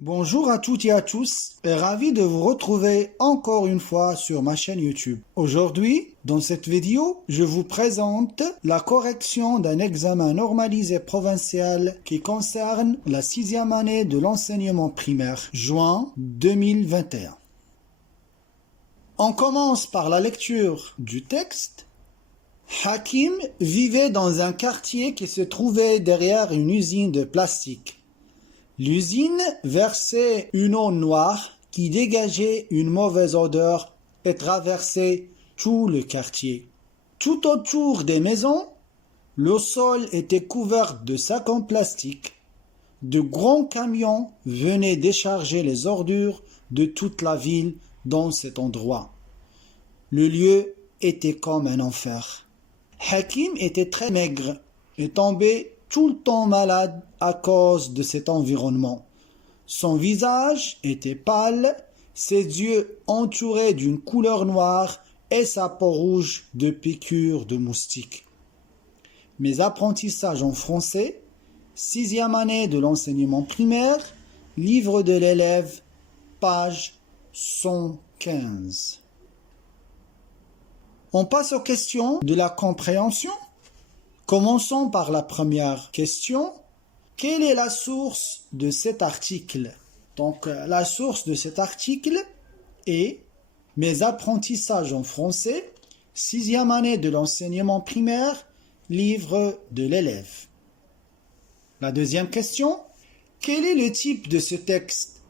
Bonjour à toutes et à tous, et ravi de vous retrouver encore une fois sur ma chaîne YouTube. Aujourd'hui, dans cette vidéo, je vous présente la correction d'un examen normalisé provincial qui concerne la 6e année de l'enseignement primaire, juin 2021. On commence par la lecture du texte. Hakim vivait dans un quartier qui se trouvait derrière une usine de plastique. L'usine versait une eau noire qui dégageait une mauvaise odeur et traversait tout le quartier. Tout autour des maisons, le sol était couvert de sacs en plastique. De grands camions venaient décharger les ordures de toute la ville dans cet endroit. Le lieu était comme un enfer. Hakim était très maigre et tombait tout le temps malade à cause de cet environnement. Son visage était pâle, ses yeux entourés d'une couleur noire et sa peau rouge de piqûres de moustiques. Mes apprentissages en français, 6e année de l'enseignement primaire, livre de l'élève, page 115. On passe aux questions de la compréhension. Commençons par la première question. Quelle est la source de cet article? Donc, la source de cet article est mes apprentissages en français, 6e année de l'enseignement primaire, livre de l'élève. La deuxième question. Quel est le type de ce texte?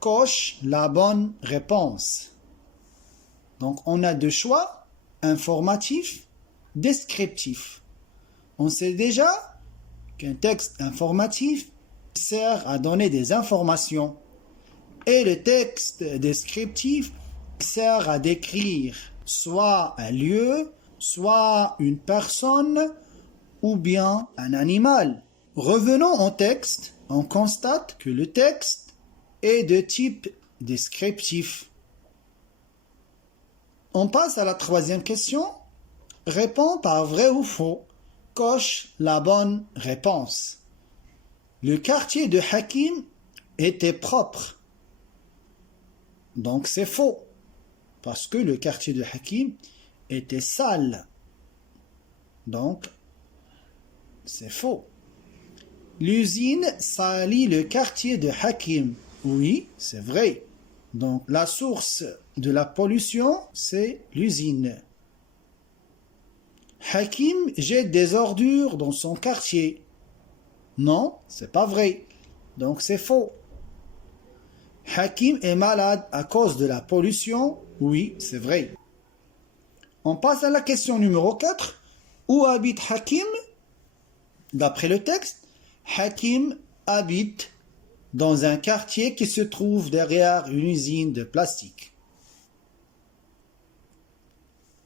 Coche la bonne réponse. Donc, on a deux choix, informatif, descriptif. On sait déjà qu'un texte informatif sert à donner des informations et le texte descriptif sert à décrire soit un lieu, soit une personne ou bien un animal. Revenons au texte, on constate que le texte est de type descriptif. On passe à la troisième question. Réponds par vrai ou faux. Coche la bonne réponse. Le quartier de Hakim était propre. Donc c'est faux. Parce que le quartier de Hakim était sale. Donc c'est faux. L'usine salit le quartier de Hakim. Oui, c'est vrai. Donc la source de la pollution, c'est l'usine. Hakim jette des ordures dans son quartier. Non, c'est pas vrai. Donc c'est faux. Hakim est malade à cause de la pollution. Oui, c'est vrai. On passe à la question numéro 4. Où habite Hakim? D'après le texte, Hakim habite dans un quartier qui se trouve derrière une usine de plastique.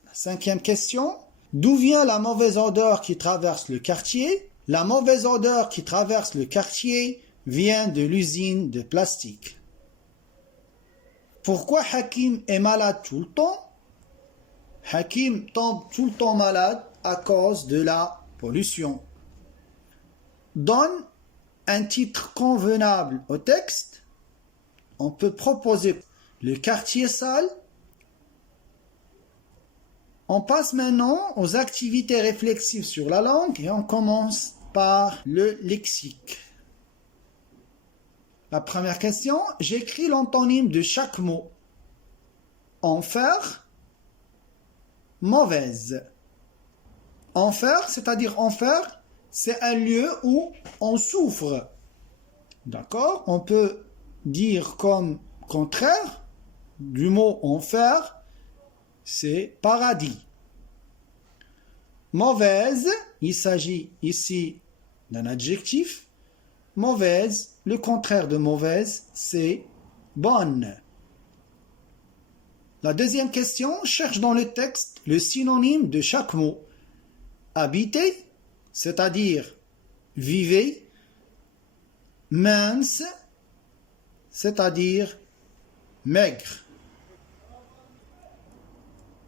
La cinquième question. D'où vient la mauvaise odeur qui traverse le quartier? La mauvaise odeur qui traverse le quartier vient de l'usine de plastique. Pourquoi Hakim est malade tout le temps? Hakim tombe tout le temps malade à cause de la pollution. Donne un titre convenable au texte. On peut proposer le quartier sale. On passe maintenant aux activités réflexives sur la langue et on commence par le lexique. La première question, j'écris l'antonyme de chaque mot. Enfer, mauvaise. Enfer, c'est-à-dire enfer, c'est un lieu où on souffre. D'accord? On peut dire comme contraire du mot enfer, c'est paradis. Mauvaise, il s'agit ici d'un adjectif. Mauvaise, le contraire de mauvaise, c'est bonne. La deuxième question, cherche dans le texte le synonyme de chaque mot. Habiter, c'est-à-dire vivez. Mince, c'est-à-dire maigre.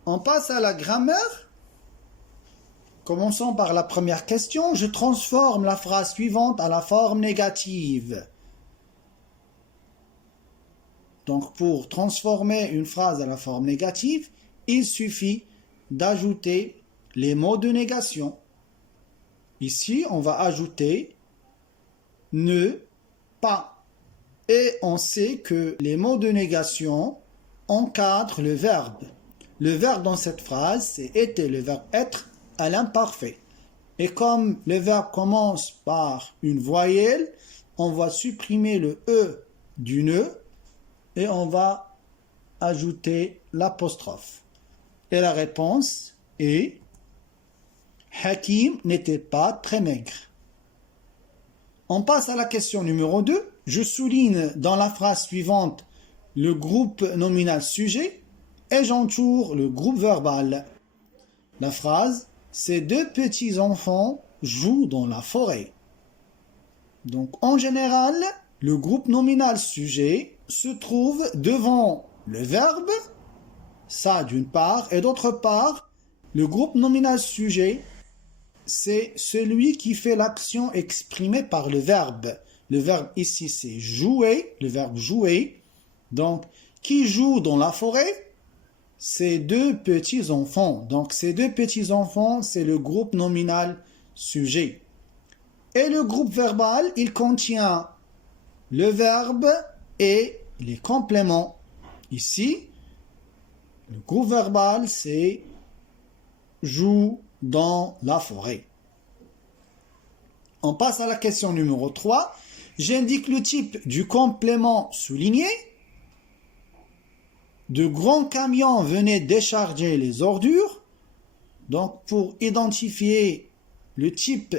On passe à la grammaire. Commençons par la première question. Je transforme la phrase suivante à la forme négative. Donc pour transformer une phrase à la forme négative, il suffit d'ajouter les mots de négation. Ici, on va ajouter ne, pas. Et on sait que les mots de négation encadrent le verbe. Le verbe dans cette phrase, c'est était, le verbe être à l'imparfait. Et comme le verbe commence par une voyelle, on va supprimer le E du ne et on va ajouter l'apostrophe. Et la réponse est Hakim n'était pas très maigre. On passe à la question numéro 2. Je souligne dans la phrase suivante le groupe nominal sujet et j'entoure le groupe verbal. La phrase « Ces deux petits enfants jouent dans la forêt ». Donc en général, le groupe nominal sujet se trouve devant le verbe, ça d'une part, et d'autre part, le groupe nominal sujet, c'est celui qui fait l'action exprimée par le verbe. Le verbe ici, c'est jouer, le verbe jouer. Donc, qui joue dans la forêt? Ces deux petits enfants. Donc, ces deux petits enfants, c'est le groupe nominal sujet. Et le groupe verbal, il contient le verbe et les compléments. Ici, le groupe verbal, c'est joue dans la forêt. On passe à la question numéro 3. J'indique le type du complément souligné. De grands camions venaient décharger les ordures. Donc, pour identifier le type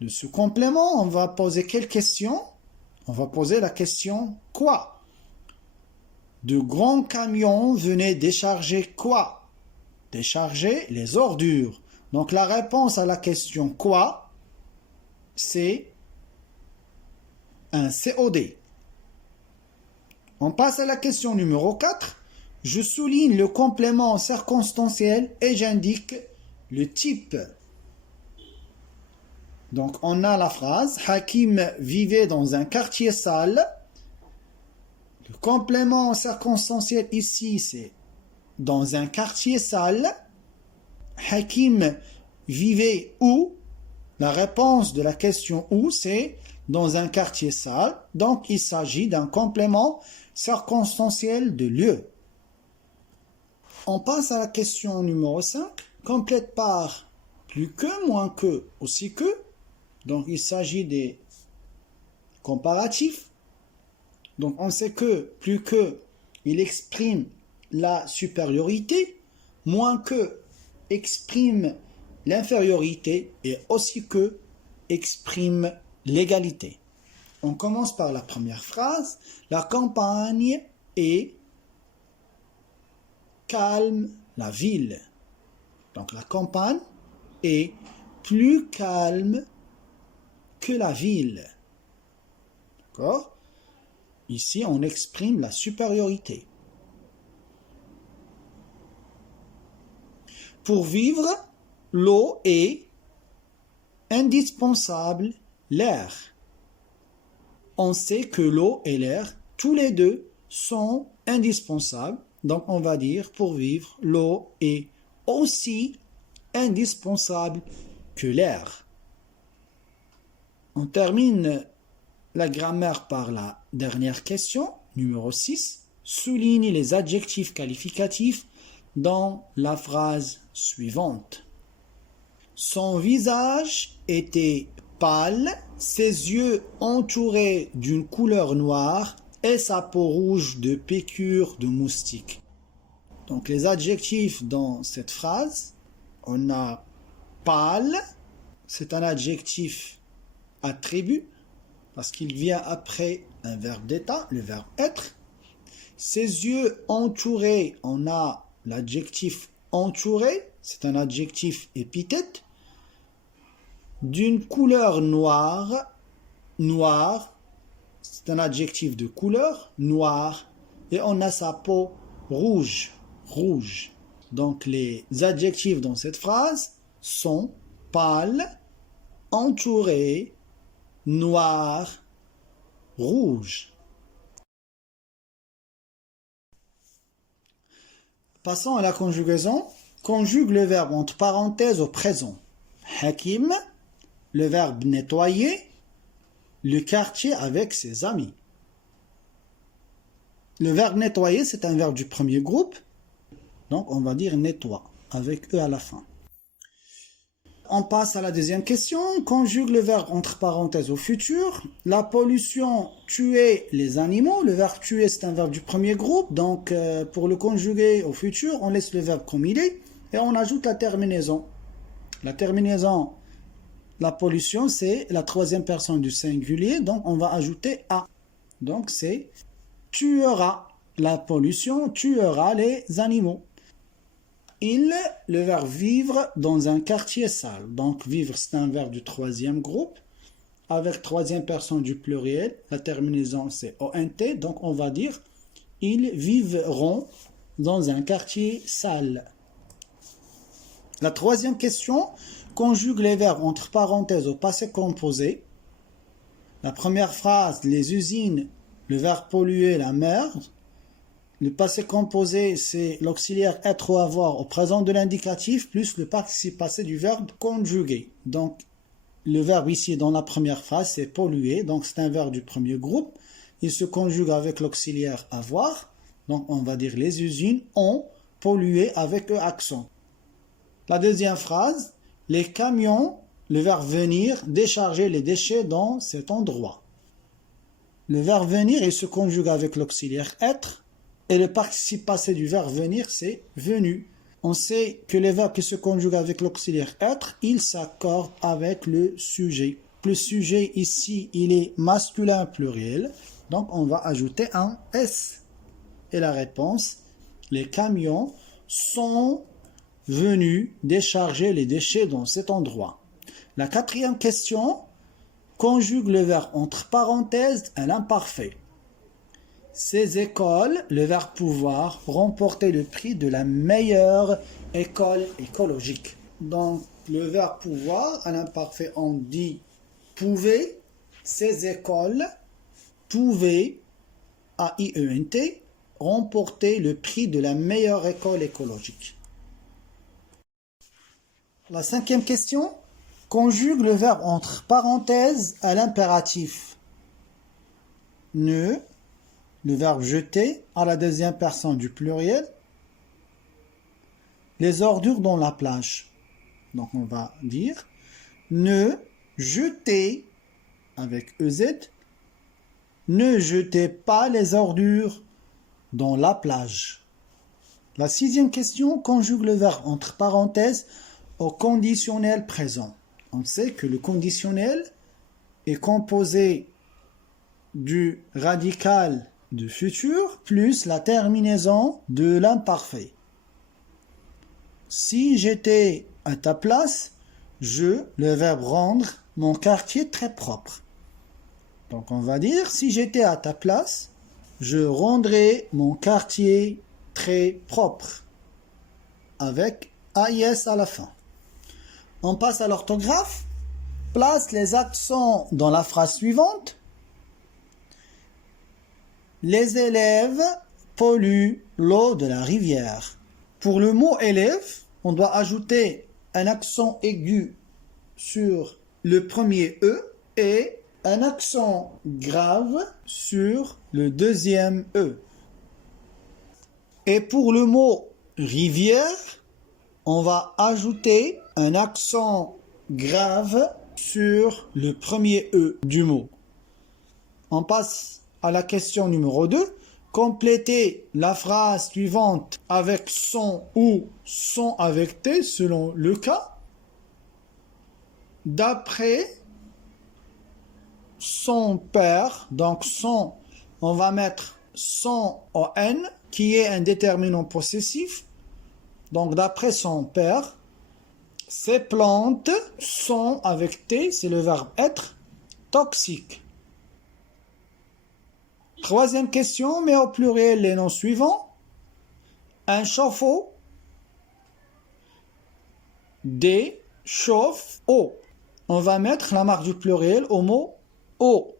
de ce complément, on va poser quelle question? On va poser la question « quoi » De grands camions venaient décharger quoi? Décharger les ordures. Donc, la réponse à la question « quoi » c'est un COD. On passe à la question numéro 4. Je souligne le complément circonstanciel et j'indique le type. Donc, on a la phrase « Hakim vivait dans un quartier sale ». Le complément circonstanciel ici, c'est « dans un quartier sale ». Hakim vivait où? La réponse de la question « où » c'est « dans un quartier sale ». Donc, il s'agit d'un complément circonstanciel de lieu. On passe à la question numéro 5. Complète par plus que, moins que, aussi que. Donc, il s'agit des comparatifs. Donc, on sait que plus que, il exprime la supériorité. Moins que exprime l'infériorité. Et aussi que exprime l'égalité. On commence par la première phrase. La campagne est calme la ville. Donc la campagne est plus calme que la ville. D'accord? Ici, on exprime la supériorité. Pour vivre, l'eau est indispensable, l'air. On sait que l'eau et l'air, tous les deux, sont indispensables. Donc, on va dire, pour vivre, l'eau est aussi indispensable que l'air. On termine la grammaire par la dernière question, numéro 6. Souligne les adjectifs qualificatifs dans la phrase suivante. Son visage était pâle, ses yeux entourés d'une couleur noire et sa peau rouge de piqûres de moustiques. Donc les adjectifs dans cette phrase, on a pâle, c'est un adjectif attribut parce qu'il vient après un verbe d'état, le verbe être. Ses yeux entourés, on a l'adjectif entouré, c'est un adjectif épithète. D'une couleur noire, noir, c'est un adjectif de couleur, noir, et on a sa peau rouge, rouge. Donc les adjectifs dans cette phrase sont pâle, entouré, noir, rouge. Passons à la conjugaison. Conjugue le verbe entre parenthèses au présent. Hakim, le verbe nettoyer, le quartier avec ses amis. Le verbe nettoyer, c'est un verbe du premier groupe. Donc, on va dire nettoie, avec E à la fin. On passe à la deuxième question. Conjugue le verbe entre parenthèses au futur. La pollution, tuer les animaux. Le verbe tuer, c'est un verbe du premier groupe. Donc, pour le conjuguer au futur, on laisse le verbe comme il est et on ajoute la terminaison. La terminaison, la pollution, c'est la troisième personne du singulier. Donc, on va ajouter A. Donc, c'est tuera. La pollution tuera les animaux. Il, le verbe vivre dans un quartier sale. Donc, vivre, c'est un verbe du troisième groupe. Avec troisième personne du pluriel, la terminaison, c'est ONT. Donc, on va dire, ils vivront dans un quartier sale. La troisième question, conjugue les verbes entre parenthèses au passé composé. La première phrase, les usines, le verbe polluer, la mer. Le passé composé, c'est l'auxiliaire être ou avoir au présent de l'indicatif plus le participe passé du verbe conjugué. Donc, le verbe ici dans la première phrase, c'est polluer. Donc, c'est un verbe du premier groupe. Il se conjugue avec l'auxiliaire avoir. Donc, on va dire les usines ont pollué avec E accent. La deuxième phrase, les camions, le verbe venir, décharger les déchets dans cet endroit. Le verbe venir, il se conjugue avec l'auxiliaire être. Et le participe passé du verbe venir, c'est venu. On sait que les verbes qui se conjuguent avec l'auxiliaire être, ils s'accordent avec le sujet. Le sujet ici, il est masculin pluriel. Donc, on va ajouter un S. Et la réponse, les camions sont venus décharger les déchets dans cet endroit. La quatrième question, conjugue le verbe entre parenthèses à l'imparfait. Ces écoles, le verbe pouvoir, remporter le prix de la meilleure école écologique. Donc, le verbe pouvoir, à l'imparfait, on dit pouvait. Ces écoles pouvaient, A-I-E-N-T, remporter le prix de la meilleure école écologique. La cinquième question, conjugue le verbe entre parenthèses à l'impératif. Ne, le verbe jeter à la deuxième personne du pluriel. Les ordures dans la plage. Donc on va dire ne jetez avec EZ. Ne jetez pas les ordures dans la plage. La sixième question, conjugue le verbe entre parenthèses au conditionnel présent. On sait que le conditionnel est composé du radical de futur plus la terminaison de l'imparfait. Si j'étais à ta place, je, le verbe rendre, mon quartier très propre. Donc on va dire, si j'étais à ta place, je rendrais mon quartier très propre. Avec AIS à la fin. On passe à l'orthographe. Place les accents dans la phrase suivante. Les élèves polluent l'eau de la rivière. Pour le mot élève, on doit ajouter un accent aigu sur le premier E et un accent grave sur le deuxième E. Et pour le mot rivière, on va ajouter un accent grave sur le premier E du mot. On passe à la question numéro 2. Complétez la phrase suivante avec son ou son avec T selon le cas. D'après son père, donc son, on va mettre son ON qui est un déterminant possessif. Donc d'après son père, ces plantes sont avec T, c'est le verbe être, toxiques. Troisième question, mais au pluriel les noms suivants. Un chauffe-eau, des chauffe-eau. On va mettre la marque du pluriel au mot eau,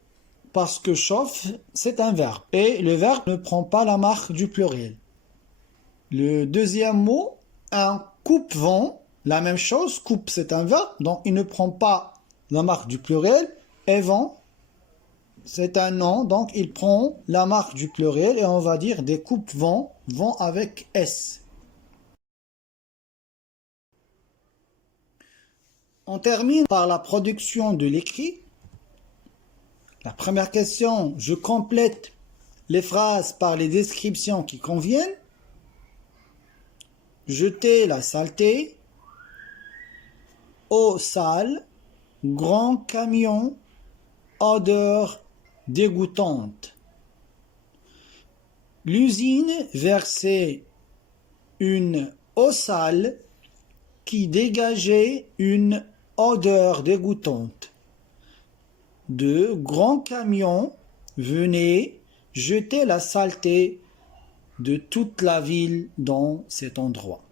parce que chauffe, c'est un verbe. Et le verbe ne prend pas la marque du pluriel. Le deuxième mot, un coupe-vent. La même chose, coupe c'est un verbe, donc il ne prend pas la marque du pluriel. Et vent, c'est un nom, donc il prend la marque du pluriel et on va dire des coupe-vents, vent avec S. On termine par la production de l'écrit. La première question, je complète les phrases par les descriptions qui conviennent. Jeter la saleté, eau sale, grand camion, odeur dégoûtante. L'usine versait une eau sale qui dégageait une odeur dégoûtante. De grands camions venaient jeter la saleté de toute la ville dans cet endroit.